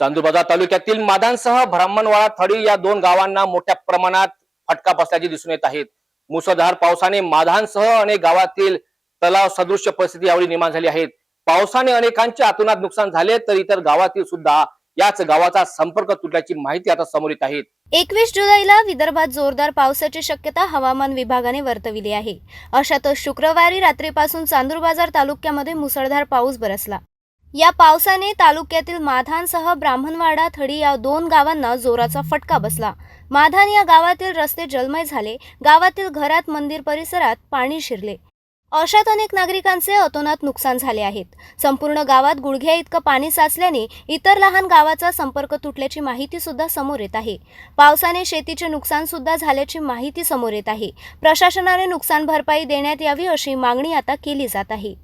चांदूरबाजार तालुक्यातील मादांसह ब्राह्मणवाडा थडी या दोन गावांना मोठ्या प्रमाणात फटका बसल्याचे दिसून येत आहेत. मुसळधार पावसाने माधानसह अनेक गावातील तलाव सदृश्य परिस्थिती यावेळी निर्माण झाली आहेत पावसाने अनेकांचे अतुनात नुकसान झाले तर इतर गावातील सुद्धा याच गावाचा संपर्क तुटल्याची माहिती आता समोर येत आहे. एकवीस जुलैला विदर्भात जोरदार पावसाची शक्यता हवामान विभागाने वर्तविली आहे. अशातच शुक्रवारी रात्रीपासून चांदूर बाजार तालुक्यामध्ये मुसळधार पाऊस बरसला. या पावसाने तालुक्यातील माधानसह ब्राह्मणवाडा थडी या दोन गावांना जोराचा फटका बसला. माधान या गावातील रस्ते जलमय झाले. गावातील घरात मंदिर परिसरात पाणी शिरले. अशात अनेक नागरिकांचे अतोनात नुकसान झाले आहेत. संपूर्ण गावात गुडघ्या इतकं पाणी साचल्याने इतर लहान गावाचा संपर्क तुटल्याची माहिती सुद्धा समोर येत आहे. पावसाने शेतीचे नुकसान सुद्धा झाल्याची माहिती समोर येत आहे. प्रशासनाने नुकसान भरपाई देण्यात यावी अशी मागणी आता केली जात आहे.